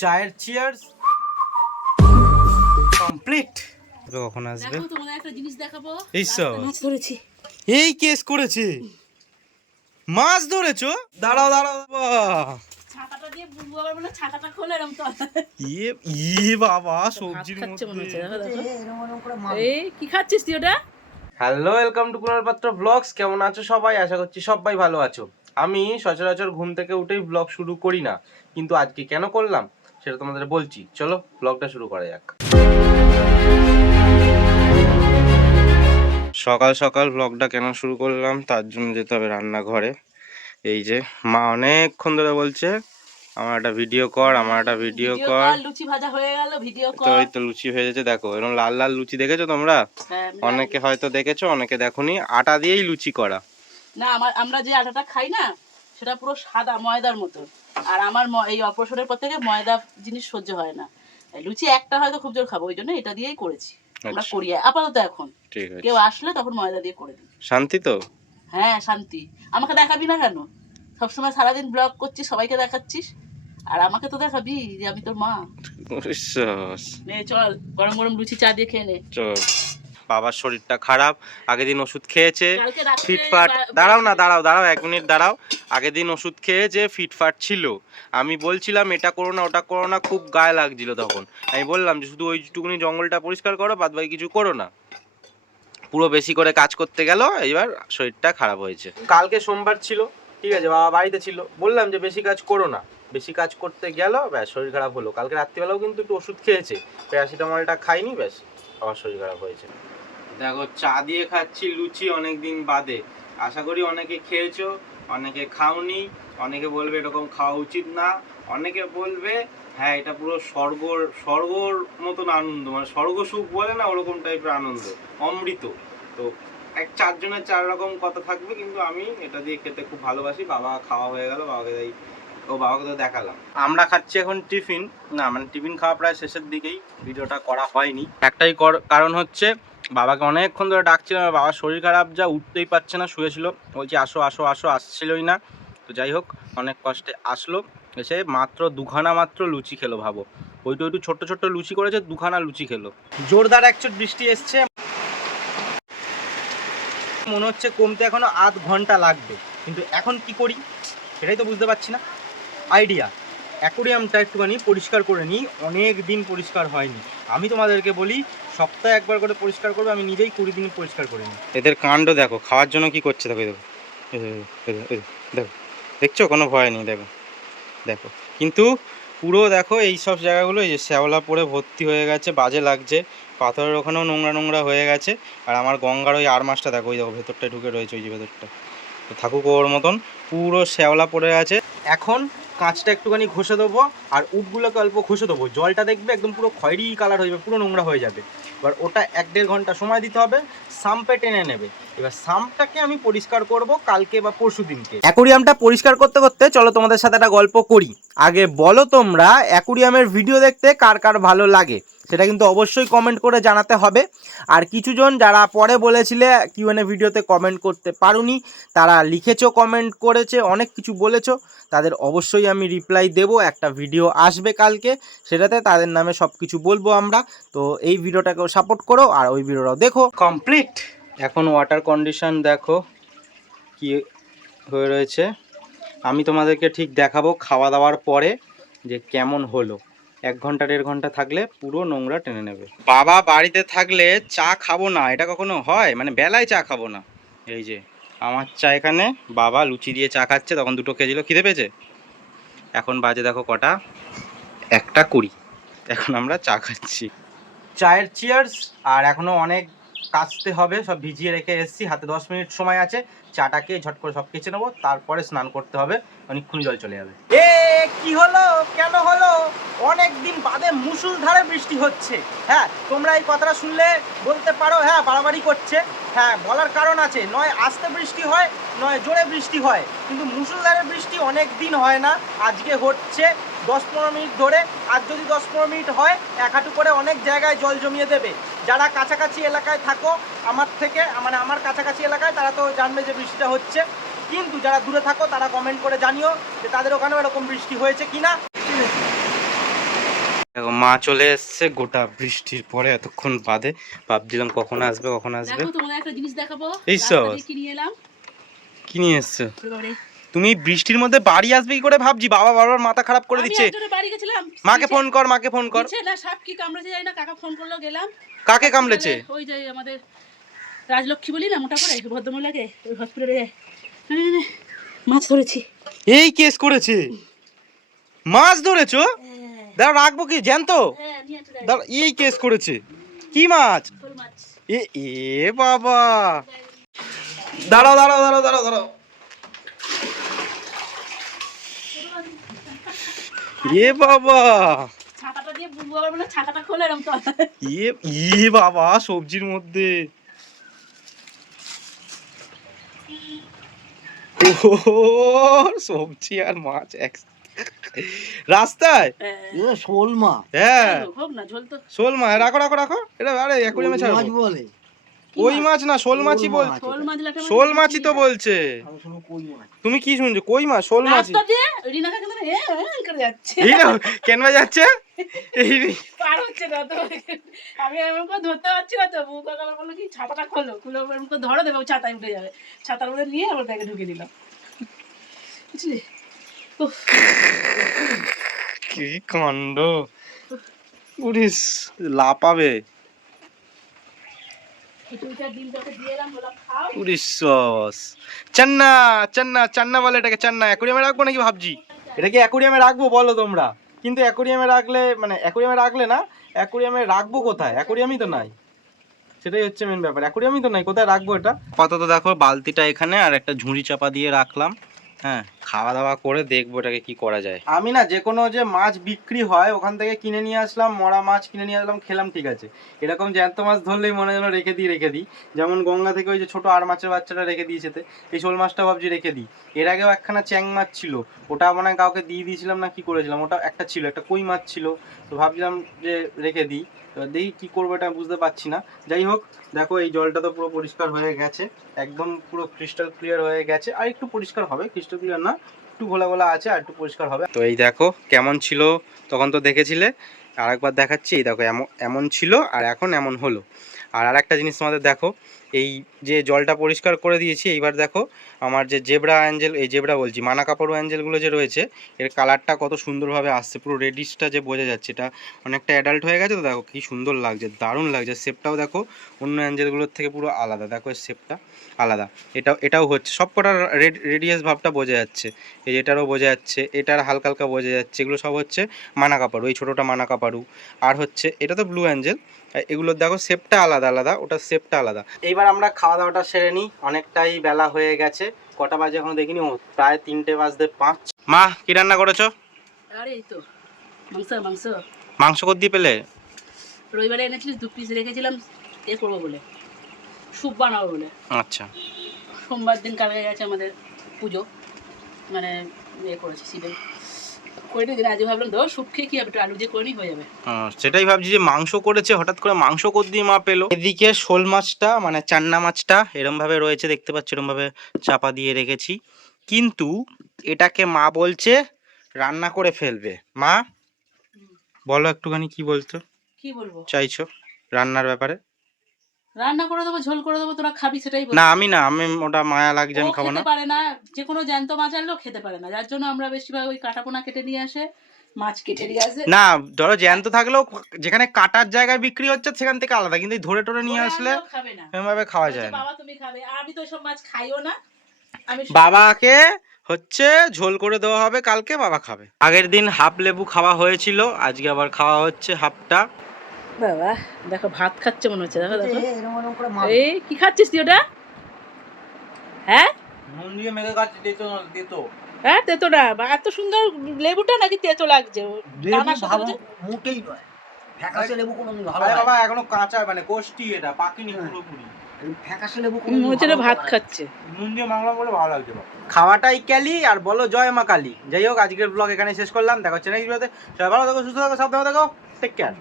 চায়ের cheers complete কখন আসবে? দেখো তোমাদের একটা জিনিস দেখাবো। এই মাছ ধরেছি। এই কেস করেছে। মাছ ধরেছো? দাঁড়াও দাঁড়াও হ্যালো ওয়েলকাম টু কুণাল পাত্র ব্লগস কেমন আছো সবাই? আশা করছি সবাই ভালো আছো। আমি সচরাচর ঘুম থেকে উঠেই ব্লগ শুরু করি না কিন্তু আজকে কেন করলাম? সেটা তোমাদের বলছি। চলো ব্লগটা শুরু করা যাক। সকাল সকাল ব্লগটা কেন শুরু করলাম তার জন্য যেতে হবে রান্নাঘরে। এই যে মা অনেকক্ষণ ধরে বলছে আমার একটা ভিডিও কর আমার একটা ভিডিও কর। লুচি ভাজা হয়ে গেল ভিডিও তো কর। ওই তো লুচি হয়ে যাচ্ছে দেখো এরকম লাল লাল লুচি দেখেছ তোমরা? হ্যাঁ, অনেকে হয়তো দেখেছ অনেকে দেখোনি। আটা দিয়েই লুচি করা। না আমরা যে আটাটা খাই না সেটা পুরো সাদা ময়দার মতো। আর আমার এই অপারেশনের পর থেকে ময়দা জিনিস সহ্য হয় না। লুচি একটা হয়তো খুব জোর খাব ওই জন্য এটা দিয়েই করেছি। আমরা আচ্ছা। করি আপাতত এখন। কেউ আসলে তখন ময়দা দিয়ে করে দিই। শান্তি তো? হ্যাঁ শান্তি। আমাকে দেখাবি না কেন? সবসময় সারাদিন ব্লগ করছিস সবাইকে দেখাচ্ছিস। আর আমাকে তো দেখাবি যে আমি তোর মা। নে চল গরম গরম লুচি চা দিয়ে খেয়ে নে। চল। বাবার শরীরটা খারাপ আগের দিন ওষুধ খেয়েছে ফিটফাট দাঁড়াও না দাঁড়াও দাঁড়াও এক মিনিট দাঁড়াও আগের দিন ওষুধ খেয়েছে ফিটফাট ছিল। আমি বলছিলাম এটা করো না ওটা করো না খুব গায়ে লাগছিল তখন। আমি বললাম যে শুধু ওইটুকুনি জঙ্গলটা পরিষ্কার করো বাদ বাকি কিছু করো না। পুরো বেশি করে কাজ করতে গেল এইবার শরীরটা খারাপ হয়েছে। কালকে সোমবার ছিল ঠিক আছে বাবা বাড়িতে ছিল। বললাম যে বেশি কাজ করো না। বেশি কাজ করতে গেল ব্যাস শরীর খারাপ হলো। কালকে রাত্রিবেলাও কিন্তু একটু ওষুধ খেয়েছে প্যারাসিটামলটা খাইনি ব্যাস। আবার শরীর খারাপ হয়েছে। দেখো, চা দিয়ে খাচ্ছি লুচি অনেক দিন বাদে। আশা করি অনেকে খেয়েছো, অনেকে খাওনি, অনেকে বলবে এরকম খাওয়া উচিত না, অনেকে বলবে হ্যাঁ এটা পুরো স্বর্গর স্বর্গর মতন আনন্দ মানে স্বর্গ সুখ বলে না, ওরকম টাইপের আনন্দ, অমৃত। তো এক চারজনের চার রকম কথা থাকবে, কিন্তু আমি এটা দিয়ে খেতে খুব ভালোবাসি, বাবা খাওয়া হয়ে গেল, বাবাকে তাই ও বাবাকে তো দেখালাম। আমরা খাচ্ছি এখন টিফিন। না মানে টিফিন খাওয়া প্রায় শেষের দিকেই। ভিডিওটা করা হয়নি। একটাই কর- কারণ হচ্ছে বাবাকে অনেকক্ষণ ধরে ডাকছিলাম বাবার শরীর খারাপ, যা উঠতেই পারছে না, শুয়েছিল। বলছি, আসো আসো আসো, আসছিলই না। তো যাই হোক, অনেক কষ্টে আসলো। এসে মাত্র দুখানা মাত্র লুচি খেলো, ভাবো। ওইটু ওইটু ছোট্ট ছোট্ট লুচি করেছে, দুখানা লুচি খেলো। জোরদার একচোট বৃষ্টি এসছে। মনে হচ্ছে কমতে এখনও আধ ঘণ্টা লাগবে। কিন্তু এখন কি করি, সেটাই তো বুঝতে পারছি না। আইডিয়া অ্যাকোরিয়ামটা একটুখানি পরিষ্কার করে নিই অনেক দিন পরিষ্কার হয়নি। আমি তোমাদেরকে বলি সপ্তাহে একবার করে পরিষ্কার করবে আমি নিজেই কুড়ি দিন পরিষ্কার করে নিই। এদের কাণ্ড দেখো খাওয়ার জন্য কি করছে দেখো দেখো দেখো, দেখছ? কোনো ভয় নেই দেখো দেখো। কিন্তু পুরো দেখো এই সব জায়গাগুলো এই যে শ্যাওলা পরে ভর্তি হয়ে গেছে বাজে লাগছে পাথরের ওখানেও নোংরা নোংরা হয়ে গেছে আর আমার গঙ্গার ওই আর মাছটা দেখো ওই দেখো ভেতরটায় ঢুকে রয়েছে ওই যে ভেতরটা। তো থাকুক ওর মতন পুরো শ্যাওলা পড়ে আছে। এখন কাঁচটা একটুখানি ঘষে দেবো, আর উটগুলোকে অল্প ঘষে দেবো। জলটা দেখবে একদম পুরো খয়েরি কালার হয়ে যাবে, পুরো নোংরা হয়ে যাবে। এবার ওটা এক দেড় ঘণ্টা সময় দিতে হবে, সাম্পে টেনে নেবে। এবার সাম্পটাকে আমি পরিষ্কার করব কালকে বা পরশু দিনকে। অ্যাকুরিয়ামটা পরিষ্কার করতে করতে চলো তোমাদের সাথে একটা গল্প করি। আগে বলো তোমরা অ্যাকুরিয়ামের ভিডিও দেখতে কার কার ভালো লাগে? সেটা কিন্তু অবশ্যই কমেন্ট করে জানাতে হবে। আর কিছুজন যারা পরে বলেছিলে কিউএনএ ভিডিওতে কমেন্ট করতে পারোনি তারা লিখেছো কমেন্ট করেছে অনেক কিছু বলেছ তাদের অবশ্যই আমি রিপ্লাই দেব। একটা ভিডিও আসবে কালকে সেটাতে তাদের নামে সব কিছু বলব আমরা। তো এই ভিডিওটাকেও সাপোর্ট করো আর ওই ভিডিওটাও দেখো। কমপ্লিট এখন ওয়াটার কন্ডিশন দেখো কি হয়ে রয়েছে। আমি তোমাদেরকে ঠিক দেখাবো খাওয়া দাওয়ার পরে যে কেমন হলো। এক ঘণ্টা, দেড় ঘণ্টা থাকলে পুরো নোংরা টেনে নেবে। বাবা বাড়িতে থাকলে চা খাব না, এটা কখনো হয়? মানে বেলায় চা খাব না। এই যে, আমার চা এখানে, বাবা লুচি দিয়ে চা খাচ্ছে, তখন দুটো খেয়েছিল খিদে পেয়েছে। এখন বাজে দেখো কটা? একটা কুড়ি। এখন আমরা চা খাচ্ছি। চায়ের চিয়ার্স আর এখনও অনেক কাচতে হবে, সব ভিজিয়ে রেখে এসেছি, হাতে দশ মিনিট সময় আছে, চাটাকে ঝট করে সব কেচে নেব, তারপরে স্নান করতে হবে অনেকক্ষণ জল চলে যাবে। কি হলো? কেন হলো? অনেক দিন বাদে মুসুলধারে বৃষ্টি হচ্ছে। হ্যাঁ তোমরা এই কথাটা শুনলে বলতে পারো হ্যাঁ বাড়াবাড়ি করছে। হ্যাঁ বলার কারণ আছে। নয় আস্তে বৃষ্টি হয়, নয় জোরে বৃষ্টি হয়। কিন্তু মুসুলধারে বৃষ্টি অনেক দিন হয় না। আজকে হচ্ছে দশ পনেরো মিনিট ধরে। আর যদি দশ পনেরো মিনিট হয়, এক হাঁটু করে অনেক জায়গায় জল জমিয়ে দেবে। যারা কাছাকাছি এলাকায় থাকো, আমার থেকে মানে আমার কাছাকাছি এলাকায়, তারা তো জানবে যে বৃষ্টিটা হচ্ছে। কিন্তু যারা দূরে থাকো তারা কমেন্ট করে জানিও যে তাদের ওখানেও এরকম বৃষ্টি হয়েছে কিনা। দেখো মা চলে এসছে গোটা বৃষ্টির পরে এতক্ষণ বাদে। ভাবছিলাম কখন আসবে কখন আসবে। দেখো তোমাদের একটা জিনিস দেখাবো। এই সব। কি নিয়ে এসছো? তুমি বৃষ্টির মধ্যে বাড়ি আসবে কি করে ভাবছি? বাবা বারবার মাথা খারাপ করে আমি দিচ্ছে। বাড়ি গেছিলাম। মাকে ফোন কর মাকে ফোন কর। না সাপ কি কামড়েছে যাই না কাকা ফোন করল গেলাম। কাকে কামড়েছে? ওই যে আমাদের রাজলক্ষ্মী বলি না মোটা করে ভদ্রমহিলাকে ওই হসপিটালে মাছ ধরেছি। এই কেস করেছে। মাছ ধরেছো? হ্যাঁ। দাঁড়া রাখব কি? জ্যান্ত? হ্যাঁ। দাঁড়া এই কেস করেছে। কি মাছ? এ এ বাবা। দাঁড়াও দাঁড়াও দাঁড়াও দাঁড়াও দাঁড়াও। এ বাবা। ছাতাটা দিয়ে বুবু আবার বলে ছাতাটা খোলে এরকম তো। এ ই বাবা সবজির মধ্যে। সবজি আর মাছ এক রাস্তায়? হ্যাঁ, শোল মা হ্যাঁ। তো শোল মা রাখো রাখো রাখো। এটা আরে এক ছাড়বো। মাছ বলে। কি ওই মাছ? মাছ না শোল মাছই বলছে। শোল মাছ মাছই তো বলছে। কই মাছ। তুমি কি শুনছো? কই মাছ? শোল না কেন যাচ্ছে? পার হচ্ছে না তো। আমি ধরতে পারছি না তো। বলল কি ছাতাটা খোলো। খুলে এমন করে ধরো দেবে ছাতায় উঠে যাবে। ছাতার নিয়ে ব্যাগে ঢুকে দিলাম। বুঝলি? কি কাণ্ড। উড়িস লাপাবে সস। চান্না চান্না চান্না বলে এটাকে চান্না। অ্যাকুরিয়ামে রাখব নাকি ভাবছি? এটাকে অ্যাকুরিয়ামে রাখব বলো তোমরা। কিন্তু অ্যাকুরিয়ামে রাখলে মানে অ্যাকুরিয়ামে রাখলে না অ্যাকুরিয়ামে রাখব কোথায়? অ্যাকুরিয়ামই তো নাই। সেটাই হচ্ছে মেন ব্যাপার। অ্যাকুরিয়ামই তো নাই কোথায় রাখব এটা? আপাতত দেখো বালতিটা এখানে আর একটা ঝুড়ি চাপা দিয়ে রাখলাম। হ্যাঁ। খাওয়া দাওয়া করে দেখব এটাকে কি করা যায়। আমি না যে কোনো যে মাছ বিক্রি হয়, ওখান থেকে কিনে নিয়ে আসলাম, মরা মাছ কিনে নিয়ে আসলাম, খেলাম ঠিক আছে। এরকম জ্যান্ত মাছ ধরলেই মনে যেন রেখে দিই রেখে দিই। যেমন গঙ্গা থেকে ওই যে ছোট আর মাছের বাচ্চাটা রেখে দিয়েছে এই শোল মাছটা ভাবছি রেখে দিই। এর আগেও একখানা চ্যাং মাছ ছিল, ওটা মানে কাউকে দিয়ে দিয়েছিলাম না কি করেছিলাম, ওটা একটা ছিল, একটা কই মাছ ছিল। তো ভাবছিলাম যে রেখে দিই, এবার দেখি কি করব এটা বুঝতে পারছি না। যাই হোক, দেখো এই জলটা তো পুরো পরিষ্কার হয়ে গেছে, একদম পুরো ক্রিস্টাল ক্লিয়ার হয়ে গেছে, আর একটু পরিষ্কার হবে ক্রিস্টাল ক্লিয়ার না একটু ঘোলা ঘোলা আছে আর একটু পরিষ্কার হবে। তো এই দেখো কেমন ছিল, তখন তো দেখেছিলে। আর একবার দেখাচ্ছি, এই দেখো এমন এমন ছিল আর এখন এমন হলো। আর আর একটা জিনিস তোমাদের দেখো এই যে জলটা পরিষ্কার করে দিয়েছি, এইবার দেখো আমার যে জেবরা অ্যাঞ্জেল, এই জেবরা বলছি, মানা কাপড় অ্যাঞ্জেলগুলো যে রয়েছে, এর কালারটা কত সুন্দরভাবে আসছে, পুরো রেডিশটা যে বোঝা যাচ্ছে, এটা অনেকটা অ্যাডাল্ট হয়ে গেছে তো, দেখো কি সুন্দর লাগছে, দারুণ লাগছে শেপটাও দেখো অন্য অ্যাঞ্জেলগুলোর থেকে পুরো আলাদা, দেখো এর শেপটা আলাদা, এটাও এটাও হচ্ছে সব কটার রেড রেডিয়াস ভাবটা বোঝা যাচ্ছে, এই এটারও বোঝা যাচ্ছে, এটার হালকা হালকা বোঝা যাচ্ছে, এগুলো সব হচ্ছে মানা কাপাড়ু এই ছোটোটা মানা কাপাড়ু আর হচ্ছে, এটা তো ব্লু অ্যাঞ্জেল এগুলোর দেখো শেপটা আলাদা আলাদা ওটার শেপটা আলাদা। এইবার আমরা খাওয়া দাওয়াটা সেরে নিই। অনেকটাই বেলা হয়ে গেছে। কটা বাজে এখনও দেখিনি। ও প্রায় তিনটে বাজতে পাঁচ। মা কি রান্না করেছ? আরে এই তো মাংস মাংস। মাংস কর দিয়ে পেলে? রবিবারে এনেছিলিস দু পিস রেখেছিলাম এ করব বলে। স্যুপ বানাবো বলে। আচ্ছা। সোমবার দিন কালকে গেছে আমাদের পুজো। মানে ইয়ে করেছে শিবে করে আজকে ভাবলাম ধর স্যুপ খেয়ে কি হবে? একটু আলু দিয়ে করে নিই হয়ে যাবে। সেটাই ভাবছি যে মাংস করেছে হঠাৎ করে মাংস কর দিয়ে মা পেল। এদিকে শোল মাছটা মানে চান্না মাছটা এরম ভাবে রয়েছে দেখতে পাচ্ছি এরম ভাবে চাপা দিয়ে রেখেছি। কিন্তু এটাকে মা বলছে রান্না করে ফেলবে। মা বলো একটুখানি কি বলতো কি বলব? চাইছো রান্নার ব্যাপারে? রান্না করে দেবো ঝোল করে দেবো তোরা খাবি সেটাই না আমি না আমি ওটা মায়া লাগছে আমি খাব না। পারে না যে কোনো জ্যান্ত মাছ আনলেও খেতে পারে না যার জন্য আমরা বেশিরভাগ ওই কাটাপোনা কেটে নিয়ে আসে মাছ কেটে নিয়ে আসে। না ধরো জ্যান্ত থাকলেও যেখানে কাটার জায়গায় বিক্রি হচ্ছে সেখান থেকে আলাদা কিন্তু ধরে টরে নিয়ে আসলে আনলেও খাবে না। এরম ভাবে খাওয়া যায় না। বাবা তুমি খাবে আমি তো সব মাছ খাইও না। আমি বাবাকে হচ্ছে ঝোল করে দেওয়া হবে কালকে বাবা খাবে। আগের দিন হাফ লেবু খাওয়া হয়েছিল আজকে আবার খাওয়া হচ্ছে হাফটা। বাবা দেখো ভাত খাচ্ছে মনে হচ্ছে দেখো দেখো। এই কি খাচ্ছিস তুই ওটা? হ্যাঁ? নুন দিয়ে মেঘে কাটছে দিত দিত হ্যাঁ তেতো না বা এত সুন্দর লেবুটা নাকি তেতো লাগছে মোটেই নয়। ফ্যাকাশে লেবু কোনো ভালো আরে বাবা এখনও কাঁচা মানে কোষ্টি এটা পাকিনি হ্যাঁ। পুরোপুরি। ভাত খাচ্ছে। খাওয়াটাই ক্যালি আর বলো জয় মা কালী। যাই হোক আজকের ব্লগ এখানে শেষ করলাম। দেখা হচ্ছে নেক্সট ভিডিওতে সবাই ভালো থাকো সুস্থ থাকো সাবধানে থাকো। Take care